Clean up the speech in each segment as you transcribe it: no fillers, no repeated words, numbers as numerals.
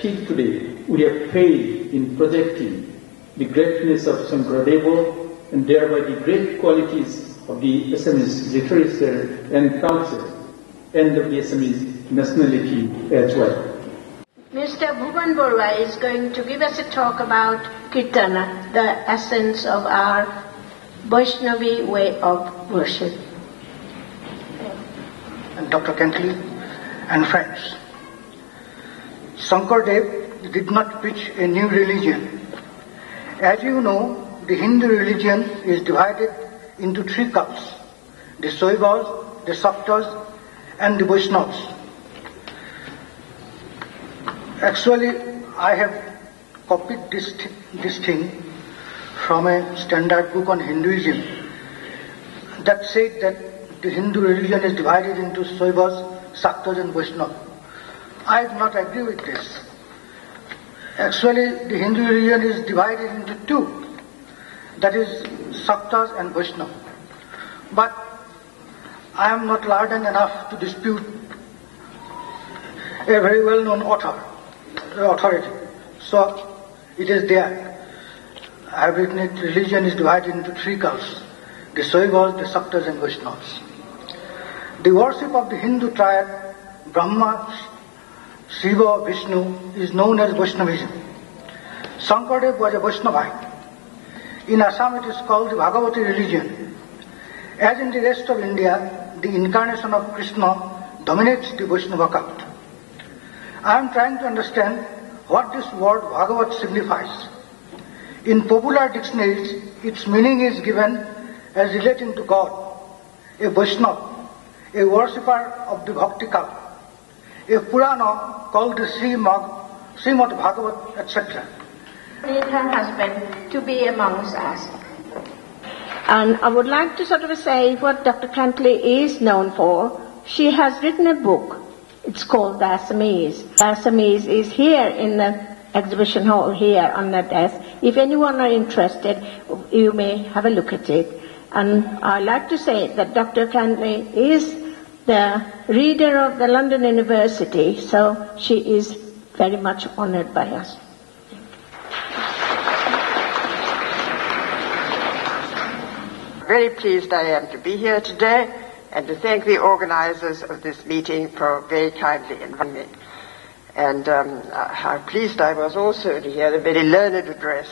Till today, we have failed in projecting the greatness of Shankardeva and thereby the great qualities of the Assamese literature and culture and of the Assamese nationality as well. Mr. Bhuvan Borla is going to give us a talk about Kirtana, the essence of our Vaishnavi way of worship. And Dr. Kentley and friends, Shankardeva did not preach a new religion. As you know, the Hindu religion is divided into three cults: the Shaivas, the Shaktas, and the Vaishnavas. Actually, I have copied this thing from a standard book on Hinduism that said that the Hindu religion is divided into Shaivas, Shaktas, and Vaishnavas. I do not agree with this. Actually, the Hindu religion is divided into two, that is Shaktas and Vaishnava. But I am not learned enough to dispute a very well-known authority. So it is there. I have written it, religion is divided into three cults: the Shaivas, the Shaktas, and Vaishnavas. The worship of the Hindu triad, Brahma, Shiva, Vishnu, is known as Vaishnavism. Shankardeva was a Vaishnavite. In Assam it is called the Bhagavati religion. As in the rest of India, the incarnation of Krishna dominates the Vaishnava cult. I am trying to understand what this word Bhagavat signifies. In popular dictionaries, its meaning is given as relating to God, a Vaishnava, a worshipper of the Bhakti cult, a Purana called the Srimad Bhagavat, etc. Need her husband to be amongst us. And I would like to sort of say what Dr. Cantley is known for. She has written a book. It's called The Assamese. The Assamese is here in the exhibition hall here on the desk. If anyone are interested, you may have a look at it. And I'd like to say that Dr. Cantley is the reader of the London University, so she is very much honored by us. Very pleased I am to be here today and to thank the organizers of this meeting for very kindly inviting me. And how pleased I was also to hear the very learned address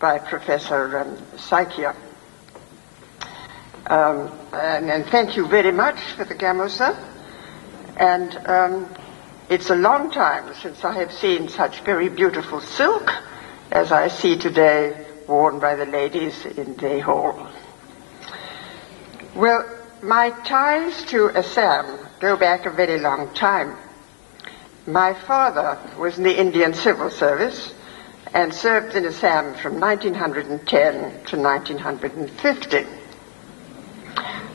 by Professor Saikia. And thank you very much for the gamusa. And it's a long time since I have seen such very beautiful silk as I see today worn by the ladies in the hall. Well, my ties to Assam go back a very long time. My father was in the Indian Civil Service and served in Assam from 1910 to 1950.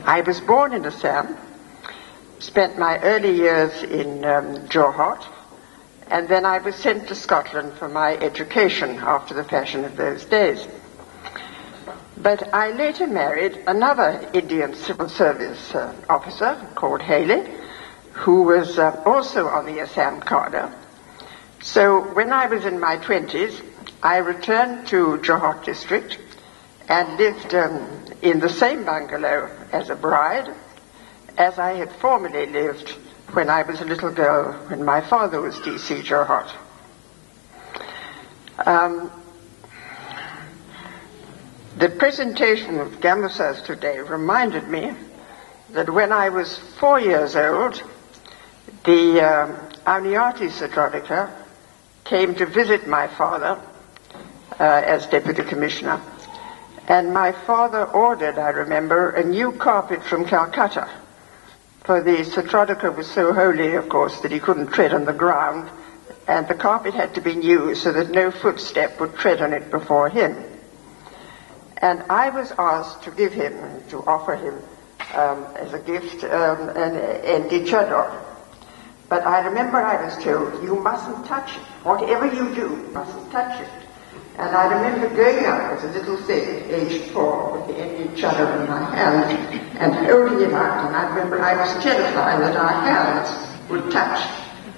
I was born in Assam, spent my early years in Jorhat, and then I was sent to Scotland for my education after the fashion of those days. But I later married another Indian Civil Service officer called Haley, who was also on the Assam cadre. So when I was in my 20s, I returned to Jorhat district and lived in the same bungalow as a bride as I had formerly lived when I was a little girl, when my father was DC Jorhat. The presentation of gamusas today reminded me that when I was 4 years old, the Auniati Sadrodika came to visit my father as Deputy Commissioner. And my father ordered, I remember, a new carpet from Calcutta. For the Sadrodika was so holy, of course, that he couldn't tread on the ground, and the carpet had to be new so that no footstep would tread on it before him. And I was asked to give him, to offer him as a gift, an empty chador. But I remember I was told, you mustn't touch it. Whatever you do, you mustn't touch it. And I remember going out as a little thing, aged 4, with the empty chador in my hand, and holding it out. And I remember I was terrified that our hands would touch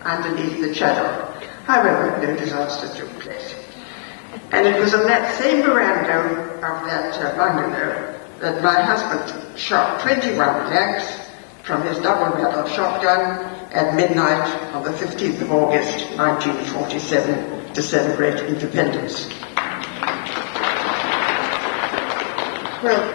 underneath the chador. However, no disaster took place. And it was on that same veranda of that bungalow that my husband shot 21 blanks from his double-barreled shotgun at midnight on the 15th of August, 1947, to celebrate independence. Well,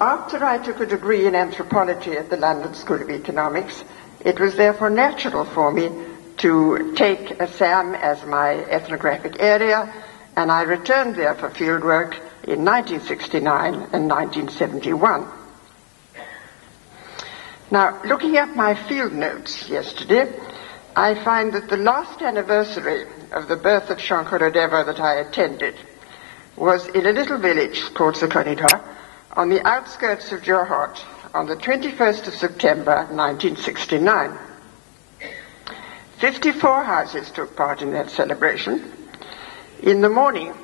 after I took a degree in anthropology at the London School of Economics, it was therefore natural for me to take Assam as my ethnographic area, and I returned there for fieldwork in 1969 and 1971. Now, looking at my field notes yesterday, I find that the last anniversary of the birth of Shankardeva that I attended was in a little village called Sakanidha on the outskirts of Jorhat on the 21st of September 1969. 54 houses took part in that celebration. In the morning,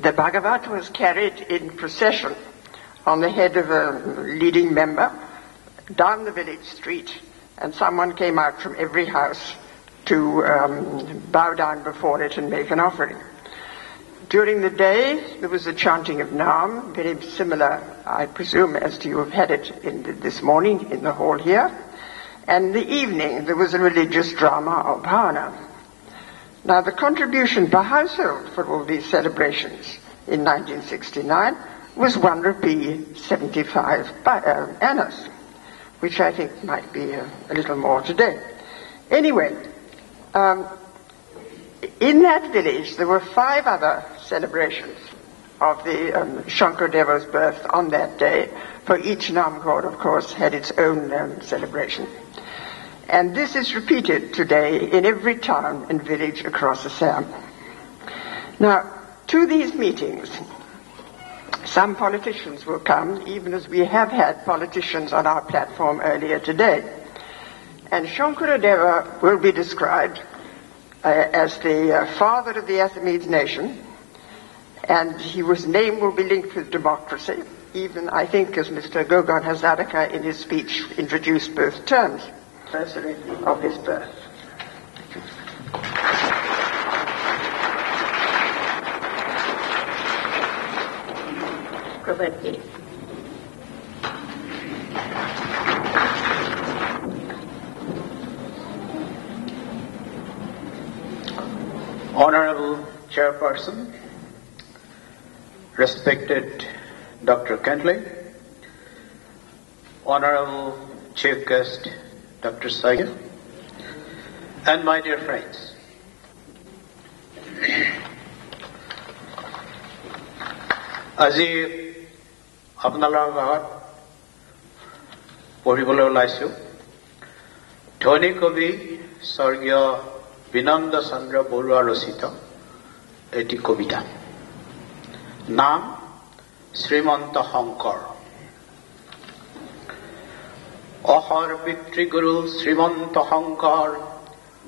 the Bhagavat was carried in procession on the head of a leading member down the village street, and someone came out from every house to bow down before it and make an offering. During the day, there was a chanting of Naam, very similar, I presume, as you have had it this morning in the hall here. And in the evening, there was a religious drama or bhavana. Now, the contribution per household for all these celebrations in 1969 was 1 rupee 75 annas, which I think might be a little more today. Anyway, in that village, there were 5 other celebrations of the Shankardeva's birth on that day, for each Namgor, of course, had its own celebration. And this is repeated today in every town and village across Assam. Now, to these meetings, some politicians will come, even as we have had politicians on our platform earlier today. And Shankaradeva will be described as the father of the Assamese nation, and his name will be linked with democracy, even, I think, as Mr. Gogan Hazarika in his speech introduced both terms. Anniversary of his birth. Go ahead, please. Honorable Chairperson, respected Dr. Kentley, Honorable Chief Guest Dr. Sayer, and my dear friends. আজি আপোনালোকৰ আগত পঢ়িবলৈ ওলাইছো ধনী কবি স্বৰ্গীয় বিনন্দ চন্দ্ৰ বৰুৱা ৰচিত এটি কবিতা, নাম শ্ৰীমন্ত শংকৰ। অহৰ পিতৃগুৰু শ্ৰীমন্ত শংকৰ,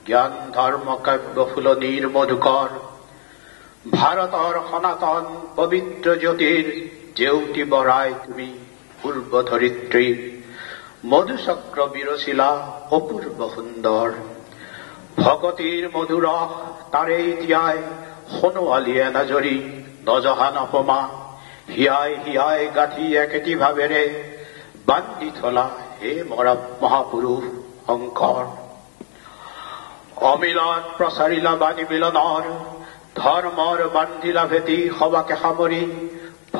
জ্ঞান ধৰ্ম কাব্য ফুলনিৰ মধুকৰ, ভাৰতৰ সনাতন পবিত্ৰ জ্যোতিৰ জেউতি বৰাই তুমি পূৰ্ব ধৰিত্ৰী, মধুচক্ৰ বিৰচিলা অপূৰ্ব সুন্দৰ, ভগতিৰ মধুৰস তাৰেই তিয়াই সোণোৱালীয়ে নাজৰি নজহান অপমা, হিয়াই হিয়াই গাঁঠি একেটি ভাৱেৰে বান্ধি থলা হে মৰা মহাপুৰুষ শংকৰ। অমিলত প্ৰচাৰিলা বাণী মিলনৰ, ধৰ্মৰ বান্ধিলা ভেটি সবাকে সামৰি,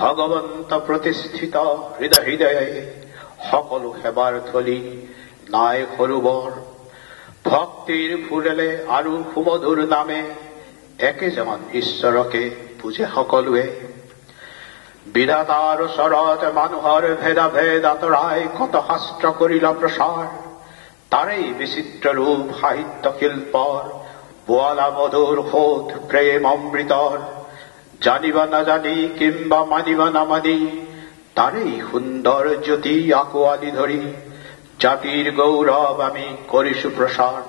ভগৱন্ত প্ৰতিষ্ঠিত হৃদয় হৃদয়ে সকলো সেৱাৰ থলি নাই সৰোবৰ, ভক্তিৰ ফুৰেলে আৰু সুমধুৰ নামে একেজন ঈশ্বৰকে পূজে সকলোৱে। বিধাতাৰ ওচৰত মানুহৰ ভেদাভেদ আঁতৰাই কত শাস্ত্ৰ কৰিলা প্ৰসাৰ, তাৰেই বিচিত্ৰ ৰূপ সাহিত্য শিল্পৰ, বোৱালা মধুৰ সোধ প্ৰেম অমৃতৰ, জানিবা নাজানি কিম্বা মানিবা নামানি, তাৰেই সুন্দৰ জ্যোতি আকোৱালি ধৰি জাতিৰ গৌৰৱ আমি কৰিছো প্ৰসাৰ।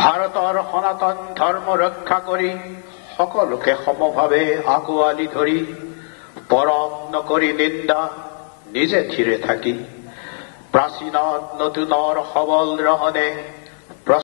ভাৰতৰ সনাতন ধৰ্ম ৰক্ষা কৰি সকলোকে সমভাৱে আকোৱালি ধৰি, পৰম নকৰি নিন্দা নিজে থিৰে থাকি, Prasinat Natunar Haval Rahane